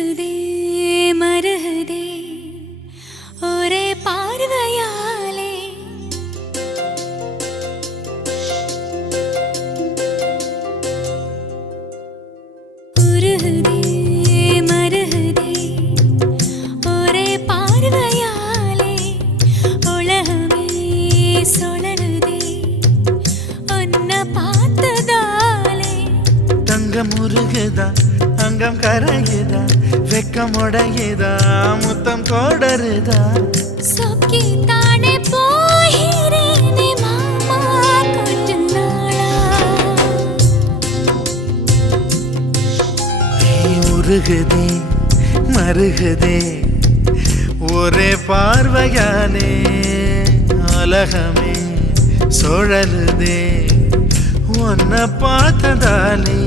உருகுதே மருகுதே ஒரே பார்வையாலே உருகுதே மருகுதே ஒரே பார்வையாலே உலகமே சுழலுதே உன்னை பார்த்ததாலே தங்கம் உருகுதா அங்கம் கரையுதா வெக்கம் உடையுதா முத்தம் கோடருதா சொக்கி தானே போகிறேனே மாமா கொஞ்ச நாளா உருகுதே மருகுதே ஒரே பார்வையாலே உலகமே சுழலுதே உன்னை பார்த்ததாலே